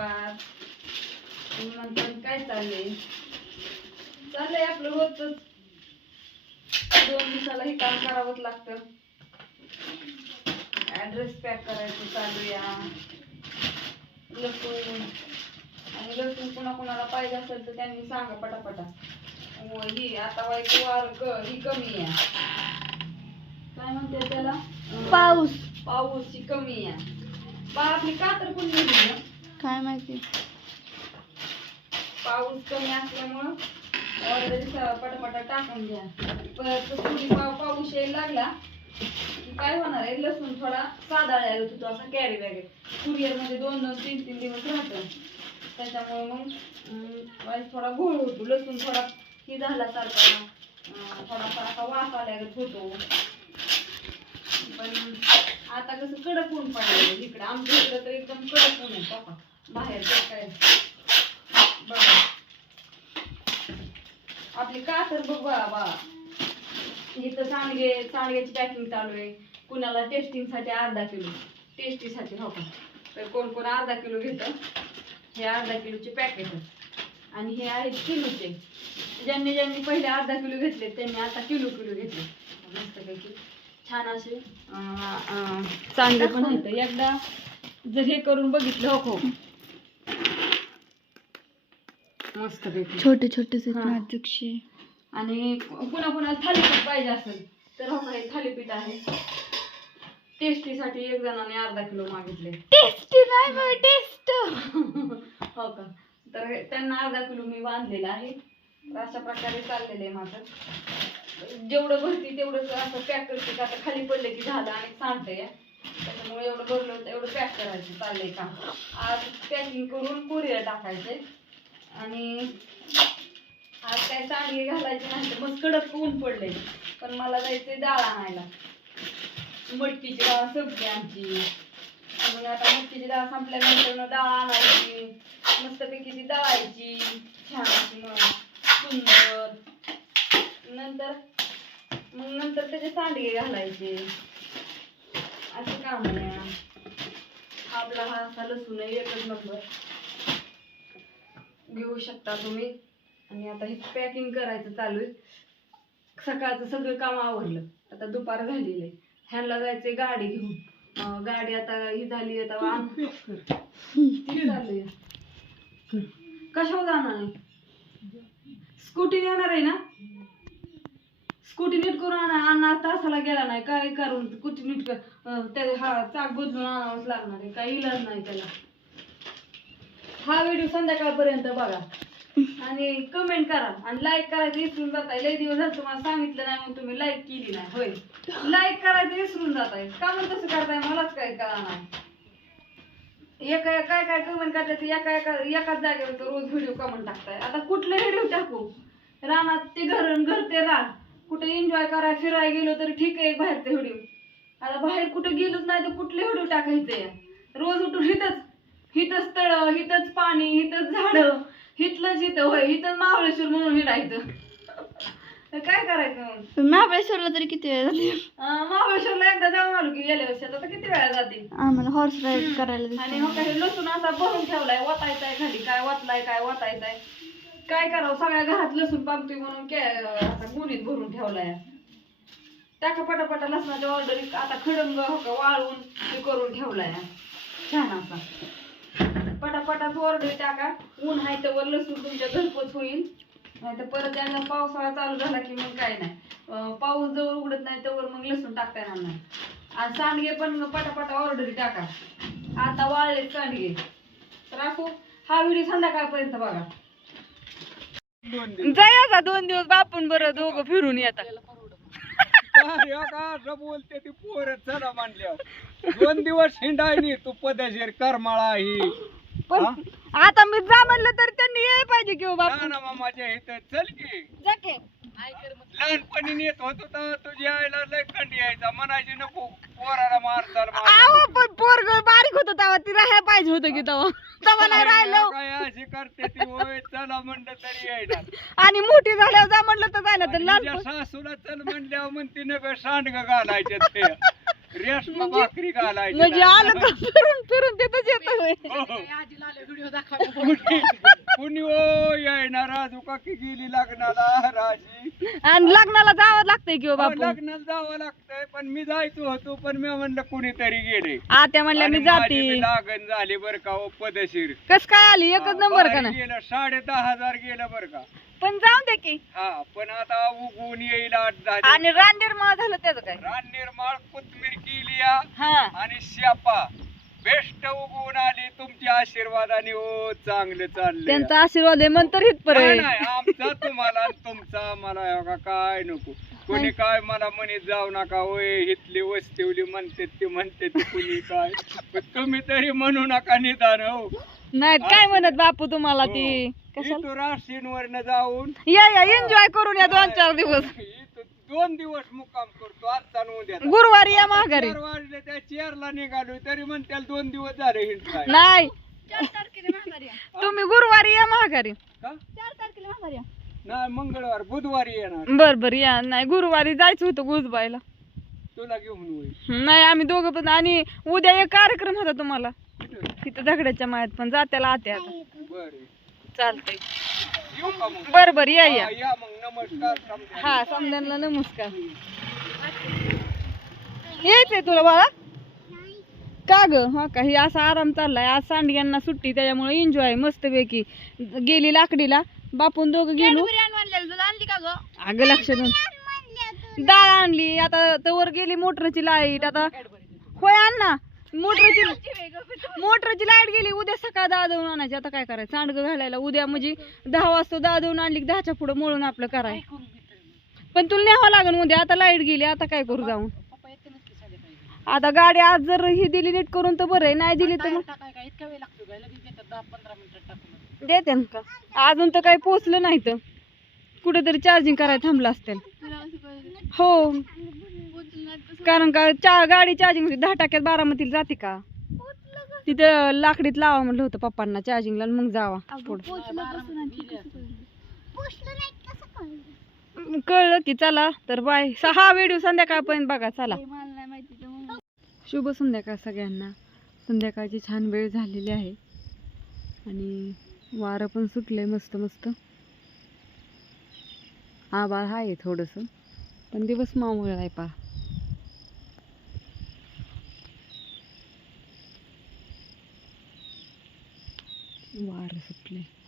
दुपार तुम्ही म्हणता काय चाललंय? चाललंय आपलं रोजच दोन दिवसाला हे काम करावंच लागतं. ऍड्रेस पॅक करायचं चालू या. लसूण आणि लसूण कुणा कुणाला पाहिजे असेल तर त्यांनी सांगा पटापटा. ही आता वाईट वार ही कमी आहे काय म्हणते त्याला? पाऊस. पाऊस ही कमी आहे बा आपली कातर निघली ना काय माहिती? पाऊस कमी असल्यामुळं ऑर्डर पटापटा टाकून घ्या. परत थोडी पाव पाऊस यायला लागला की काय होणार आहे? लसूण थोडा साधाळायला होतो असा कॅरी बॅग कुरिअरमध्ये दोन दोन तीन तीन दिवस राहतो. त्याच्यामुळे मग अं, थोडा घोळ होतो. लसूण थोडा ही झाला सारखा थोडासा असा वास आल्यागत होतो. पण आता कसं कडक ऊन पडलं इकडे आमच्या इकडं तर एकदम कडक ऊन आहे पापा बाहेर काय बघा. आपली का बघ बा इथं सांडगे सांडग्याची पॅकिंग चालू आहे. कुणाला टेस्टिंगसाठी अर्धा किलो. टेस्टीसाठी हो का? तर कोण कोण अर्धा किलो घेतं? हे अर्धा किलोचे पॅकेट आणि हे आहेत किलोचे. ज्यांनी ज्यांनी पहिले अर्धा किलो घेतले त्यांनी आता किलो किलो घेतले. मस्तपैकी छान असे चांगलं चांगले पण होतं एकदा जर हे करून बघितलं हो. हो. हो मस्तपैकी छोटे छोटेसे हा. नाजूकशे. आणि कुणा कुणाला थालीपीठ पाहिजे असेल तर हो का हे थालीपीठ आहे. टेस्टीसाठी एक जणाने अर्धा किलो मागितले. टेस्टी नाही मग टेस्ट हो का? तर हे- त्यांना अर्धा किलो मी बांधलेला आहे. तर अशा प्रकारे चाललेलं आहे माझं. जेवढं भरती तेवढं असं पॅक करते का? आता खाली पडलं की झालं आणि सांडतंय. त्याच्यामुळे एवढं भरलं होतं एवढं पॅक करायचं चाललंय का? आज पॅकिंग करून कुरिअर टाकायचंय. आणि आज काय सांडगे घालायचे नाही तर मग कडक ऊन पडले पण मला जायचंय डाळ आणायला. मटकीची डाळ सब्जी आमची. मग आता मटकीची डाळ संपल्यानंतर मग डाळ आणायची. मस्तपैकी ती दळायची. छान अशी मग सुंदर. नंतर मग नंतर त्याचे सांडगे घालायचे. असं काम नाही आपला हा असा लसूण आहे एकच नंबर घेऊ शकता तुम्ही. आणि आता हे पॅकिंग करायचं चालू आहे. सकाळचं सगळं काम आवरलं. आता दुपार झालेली आहे. ह्यांना जायचंय गाडी घेऊन. गाडी आता ही झाली आता आहे. कशावर जाणार आहे? स्कूटी येणार आहे ना? स्कूटी नीट करून आणा. अण्णा तासाला गेला नाही. काय करून? स्कूटी नीट कर हा चाक बदलून आणावंच लागणार आहे. काही इलाज नाही त्याला. हा व्हिडिओ संध्याकाळपर्यंत बघा. आणि कमेंट करा. आणि लाईक करायचं विसरून जाताय. लय दिवस झालं तुम्हाला सांगितलं नाही मग तुम्ही लाईक केली नाही. होय. लाईक करायचं विसरून जाताय. का म्हणून तसं करताय? मलाच काय कळा नाही. एका काय काय कमेंट करताय ते एका एका एकाच जागेवर रोज व्हिडिओ कमेंट टाकताय. आता कुठले व्हिडिओ टाकू? रानात ते घर घर ते रान. कुठे एन्जॉय करा फिरायला गेलो तरी ठीक आहे बाहेरचे व्हिडिओ आता बाहेर कुठे गेलोच नाही तर कुठले व्हिडिओ टाकायचे रोज उठून इथंच हिथंच तळ हिथंच पाणी हिथंच झाडं. हिथलंच इथं होय हिथंच महाबळेश्वर म्हणून हिंडायचं काय करायचं मग? महाबळेश्वरला तरी किती वेळ झाली अं, महाबळेश्वरला एकदा जाऊन आलो की गेल्या वर्षी आता किती वेळा जाते? आम्हाला हॉर्स राईड करायला आणि. मग काही लसूण असा भरून ठेवलाय वतायचाय खाली काय वतलाय काय वतायचाय. काय करावं सगळ्या घरात लसूण पामतोय म्हणून काय असा गुणीत भरून ठेवलाय. टाका पटापटा लसणाच्या ऑर्डर आता खडंग हो का वाळून हे करून ठेवलाय. छान असा. पटापटात ऑर्डर टाका. ऊन आहे तर लसूण तुमच्या घरपोच होईल. नाही तर परत यांना पावसाळा चालू झाला की मग काय नाही. पाऊस जवळ उघडत नाही तर मग लसूण टाकता येणार नाही. आणि सांडगे पण पटापटा ऑर्डरी टाका. आता वाळले सांडगे. तर असो हा व्हिडिओ संध्याकाळपर्यंत बघा. जायचा आता दोन दिवस बापून बरं दोघं फिरून येतात. बोलते ती पोर चला मांडल्या दोन दिवस हिंडायनी तू पदशीर करमाळा ही पण हा? आता मी जा म्हणलं तर त्यांनी याय पाहिजे किंवा बापू. ना मामाच्या इथं चल की. जाके लहानपणी नेत होतो तर तुझ्या आईला लय कंडी यायचा. म्हणायची नको पोराला मारताल आहो पण पोरग बारीक होतं तेव्हा. ती राहायला पाहिजे होतं की तेव्हा. तेव्हा नाही राहिलं. काय अशी करते ती? होय चला म्हणलं तरी यायला. आणि मोठी झाल्यावर जा म्हणलं तर जायला. तर आणि सासूला चल म्हणल्यावर म्हणते नग सांडग घालायचे ते. रेशमा भाकरी घालायची म्हणजे नाही. आलं का? फिरून फिरून तिथंच येतं. हो. कुणी कुणी ओ येणार राजू काकी गेली लग्नाला राजी? आणि लग्नाला जावं लागतंय किंवा हो, बापू? लग्नाला जावं लागतंय पण मी जायचो होतो पण मी म्हणलं कुणीतरी गेले. आत्या म्हणल्या आणि मी माझी जाते. बी लागण झाली बर का ओ पदशीर. कस काय आली? एकच नंबर का बाहेर ना? गेलं साडे दहा हजार गेलं बर का. पण जाऊ दे की. हा पण आता उगवून येईल आठ. आणि रान निर्माण झालं त्याचं काय? रान निर्माळ कोथमीर केली या. हा. आणि शापा बेस्ट उगवून आली तुमच्या आशीर्वादाने. ओ चांगलं चाललंय. त्यांचा आशीर्वाद आहे म्हणतर नाही, इथपर्यंत नाही, आमचा तुम्हाला आणि तुमचा मला हो काय नको. कोणी काय मला म्हणत जाऊ नका होय इथली वस्तीवली म्हणते ते म्हणते ते कुणी काय. पण तुम्ही तरी म्हणू नका निदान हो. नाहीत काय म्हणत बापू तुम्हाला ती? हो. कशाला? राशींवरनं जाऊन. या या एन्जॉय करून या दोन चार दिवस. इथं दोन दिवस मुक्काम करतो आजचा उद्या गुरुवारी या माघारी. चार वाजले त्या चेअरला निघालो तरी म्हणत्याला दोन दिवस झाले हिंडताय. नाही. तुम्ही गुरुवारी या माघारी. का? नाही मंगळवार बुधवारी येणार. बर बर या. नाही गुरुवारी जायचं होतं गुजबायला तुला घेऊन होईल नाही आम्ही दोघं पण आणि उद्या एक कार्यक्रम होता तुम्हाला. तिथं दगडाच्या मायात पण जात्याला आत्या चालतंय. बर बर या या. हा, मग. नमस्कार समजा. हा समजायला नमस्कार. यायचंय तुला बाळा? का ग? हा का? हे असा आराम चाललाय. आज सांडग्यांना सुट्टी त्याच्यामुळे एन्जॉय मस्तपैकी. गेली लाकडीला. बापून दोघं गेलो. अगं लक्ष देऊन डाळ आणली. आता तवर गेली मोटरची लाइट. आता होय आण ना. मोटरची मोटरची लाइट गेली उद्या सकाळ दहा देऊन आणायची. आता काय करायचं? सांडगं घालायला. उद्या म्हणजे दहा वाजता दहा देऊन आणली दहाच्या पुढे मळून आपलं कराय पण तुला न्यावं लागेल उद्या. आता लाइट गेली आता काय करू जाऊन आता गाडी आज जर ही दिली नीट करून तर बरं आहे. नाही दिली तर मग देते ना का? अजून तर काही पोचलं नाही तर. कुठेतरी चार्जिंग करायला थांबलं असतील. हो. कारण का चा गाडी चार्जिंग दहा टक्क्यात बारामतीला जाते का? तिथं लाकडीत लावा म्हणलं होतं पप्पांना चार्जिंगला आणि मग जावा. पुढं. कळलं. की चला तर बाय. हा व्हिडिओ संध्याकाळपर्यंत बघा चला. शुभ संध्याकाळ सगळ्यांना. संध्याकाळची छान वेळ झालेली आहे. आणि वारं पण सुटलंय मस्त मस्त. आभाळ आहे थोडंसं. पण दिवस मावळ आहे पा वारं सुटले.